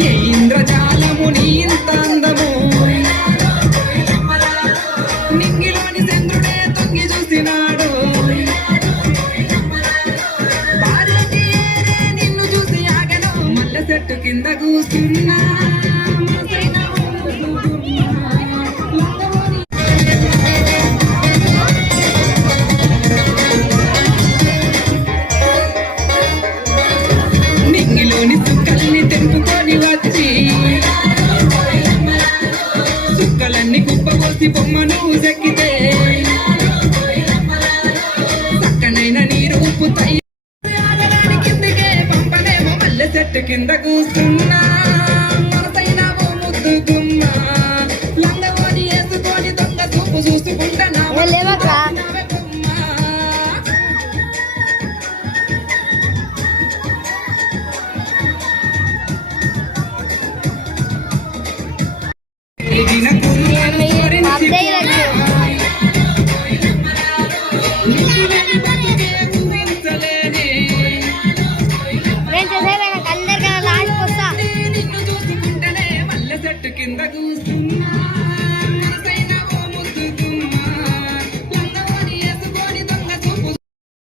ఏ ఇంద్రజాలము నీ ఇంత అందము నింగిలోని చంద్రుడే తొంగి చూసినాడు భార్యకి ఏరే నిన్ను చూసి ఆగను మల్లె చెట్టు కింద కూస్తున్నా తెంపుకొని వచ్చి సుక్కలన్నీ కుప్పగోసి బొమ్మను చెక్కితే చక్కనైన నీరు ఉప్పు తయ్యని కిందికే పంపనేమో మల్లె చెట్టు కింద కూస్తున్నా మనసైన ముద్దు గుమ్మ లంగవని వేసుకొని దొంగ చూపు చూసుకుంటున్నా కింద కూస్తున్నా